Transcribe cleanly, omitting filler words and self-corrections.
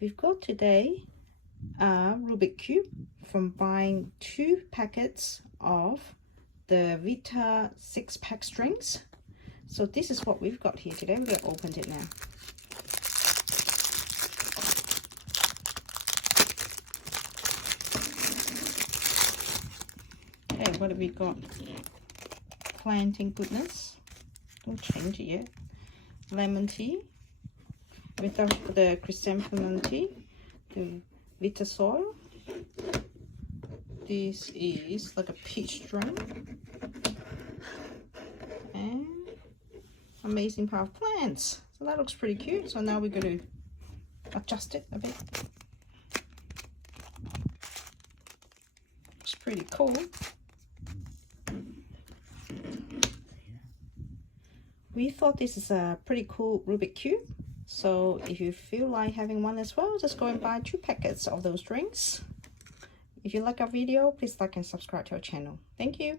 we've got today a Rubik cube from buying 2 packets of the Vita 6-pack strings. So this is what we've got here today. We're going to open it now. Okay, what have we got? Planting goodness. Don't change it yet. Lemon tea. With the chrysanthemum tea. The Vitasoy. This is like a peach string. And amazing power of plants. So that looks pretty cute. So now we're going to adjust it a bit. Looks pretty cool. We thought this is a pretty cool Rubik cube. So if you feel like having one as well, just go and buy 2 packets of those drinks. If you like our video, please like and subscribe to our channel. Thank you.